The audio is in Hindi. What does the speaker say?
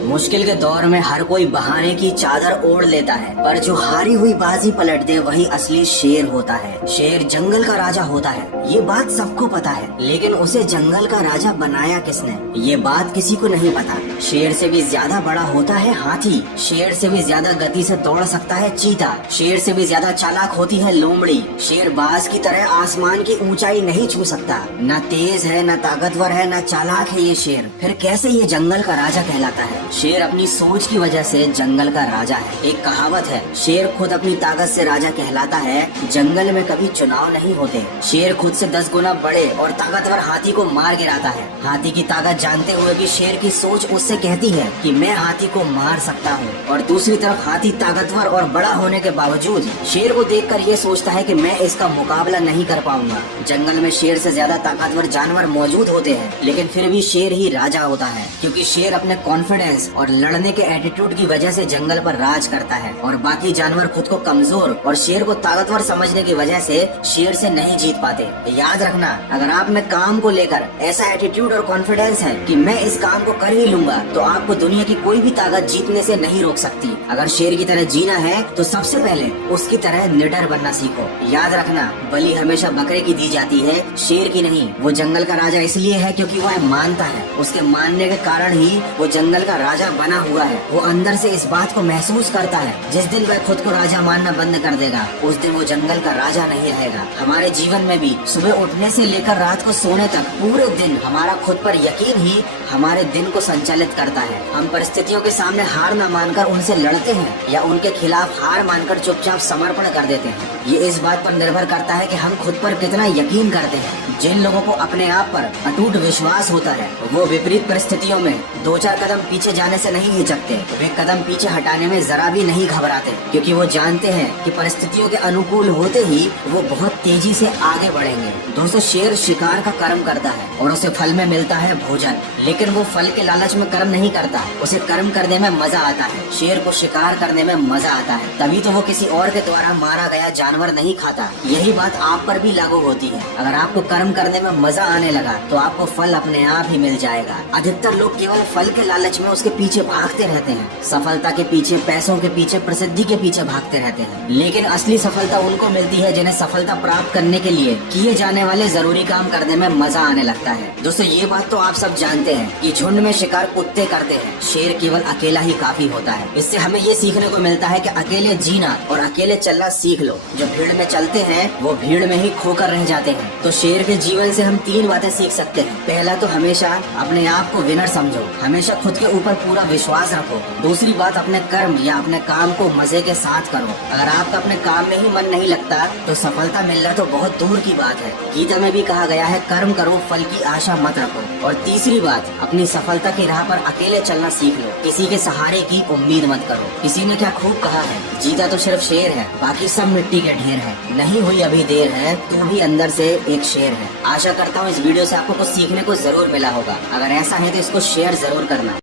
मुश्किल के दौर में हर कोई बहाने की चादर ओढ़ लेता है, पर जो हारी हुई बाजी पलट दे वही असली शेर होता है। शेर जंगल का राजा होता है, ये बात सबको पता है, लेकिन उसे जंगल का राजा बनाया किसने, ये बात किसी को नहीं पता। शेर से भी ज्यादा बड़ा होता है हाथी, शेर से भी ज्यादा गति से दौड़ सकता है चीता, शेर से भी ज्यादा चालाक होती है लोमड़ी। शेर बाज की तरह आसमान की ऊंचाई नहीं छू सकता, न तेज है, न ताकतवर है, न चालाक है ये शेर, फिर कैसे ये जंगल का राजा कहलाता है। शेर अपनी सोच की वजह से जंगल का राजा है। एक कहावत है, शेर खुद अपनी ताकत से राजा कहलाता है, जंगल में कभी चुनाव नहीं होते। शेर खुद से 10 गुना बड़े और ताकतवर हाथी को मार गिराता है। हाथी की ताकत जानते हुए भी शेर की सोच उससे कहती है कि मैं हाथी को मार सकता हूँ, और दूसरी तरफ हाथी ताकतवर और बड़ा होने के बावजूद शेर को देखकर ये सोचता है कि मैं इसका मुकाबला नहीं कर पाऊंगा। जंगल में शेर से ज्यादा ताकतवर जानवर मौजूद होते हैं, लेकिन फिर भी शेर ही राजा होता है, क्योंकि शेर अपने कॉन्फिडेंस और लड़ने के एटीट्यूड की वजह से जंगल पर राज करता है, और बाकी जानवर खुद को कमजोर और शेर को ताकतवर समझने की वजह से शेर से नहीं जीत पाते। याद रखना, अगर आप में काम को लेकर ऐसा एटीट्यूड और कॉन्फिडेंस है कि मैं इस काम को कर ही लूंगा, तो आपको दुनिया की कोई भी ताकत जीतने से नहीं रोक सकती। अगर शेर की तरह जीना है तो सबसे पहले उसकी तरह निडर बनना सीखो। याद रखना, बलि हमेशा बकरे की दी जाती है, शेर की नहीं। वो जंगल का राजा इसलिए है क्योंकि वह मानता है, उसके मानने के कारण ही वो जंगल का राजा बना हुआ है। वो अंदर से इस बात को महसूस करता है, जिस दिन वह खुद को राजा मानना बंद कर देगा, उस दिन वो जंगल का राजा नहीं रहेगा। हमारे जीवन में भी सुबह उठने से लेकर रात को सोने तक पूरे दिन हमारा खुद पर यकीन ही हमारे दिन को संचालित करता है। हम परिस्थितियों के सामने हार न मानकर उनसे लड़ते हैं, या उनके खिलाफ हार मानकर चुपचाप समर्पण कर देते हैं। ये इस बात पर निर्भर करता है कि हम खुद पर कितना यकीन करते हैं। जिन लोगों को अपने आप पर अटूट विश्वास होता है, वो विपरीत परिस्थितियों में 2-4 कदम पीछे जाने से नहीं हिचकते, वे कदम पीछे हटाने में जरा भी नहीं घबराते, क्योंकि वो जानते हैं कि परिस्थितियों के अनुकूल होते ही वो बहुत तेजी से आगे बढ़ेंगे। दोस्तों, शेर शिकार का कर्म करता है और उसे फल में मिलता है भोजन, लेकिन वो फल के लालच में कर्म नहीं करता, उसे कर्म करने में मजा आता है। शेर को शिकार करने में मजा आता है, तभी तो वो किसी और के द्वारा मारा गया जानवर नहीं खाता। यही बात आप पर भी लागू होती है। अगर आपको कर्म करने में मजा आने लगा तो आपको फल अपने आप ही मिल जाएगा। अधिकतर लोग केवल फल के लालच में उसके पीछे भागते रहते हैं, सफलता के पीछे, पैसों के पीछे, प्रसिद्धि के पीछे भागते रहते हैं, लेकिन असली सफलता उनको मिलती है जिन्हें सफलता प्राप्त करने के लिए किए जाने वाले जरूरी काम करने में मजा आने लगता है। दोस्तों, ये बात तो आप सब जानते हैं कि झुंड में शिकार कुत्ते करते हैं, शेर केवल अकेला ही काफी होता है। इससे हमें ये सीखने को मिलता है कि अकेले जीना और अकेले चलना सीख लो। जो भीड़ में चलते हैं वो भीड़ में ही खोकर रह जाते हैं। तो शेर के जीवन से हम 3 बातें सीख सकते हैं। पहला तो हमेशा अपने आप को विनर समझो, हमेशा खुद के ऊपर पूरा विश्वास रखो। दूसरी बात, अपने कर्म या अपने काम को मजे के साथ करो। अगर आपका अपने काम में ही मन नहीं लगता तो सफलता मिलना तो बहुत दूर की बात है। गीता में भी कहा गया है, कर्म करो, फल की आशा मत रखो। और तीसरी बात, अपनी सफलता की राह पर अकेले चलना सीख लो, किसी के सहारे की उम्मीद मत करो। किसी ने क्या खूब कहा है, जीता तो सिर्फ शेर है, बाकी सब मिट्टी के ढेर है। नहीं हुई अभी देर है, तू भी अंदर से एक शेर है। आशा करता हूँ इस वीडियो से आपको कुछ सीखने को जरूर मिला होगा। अगर ऐसा है तो इसको शेयर जरूर करना।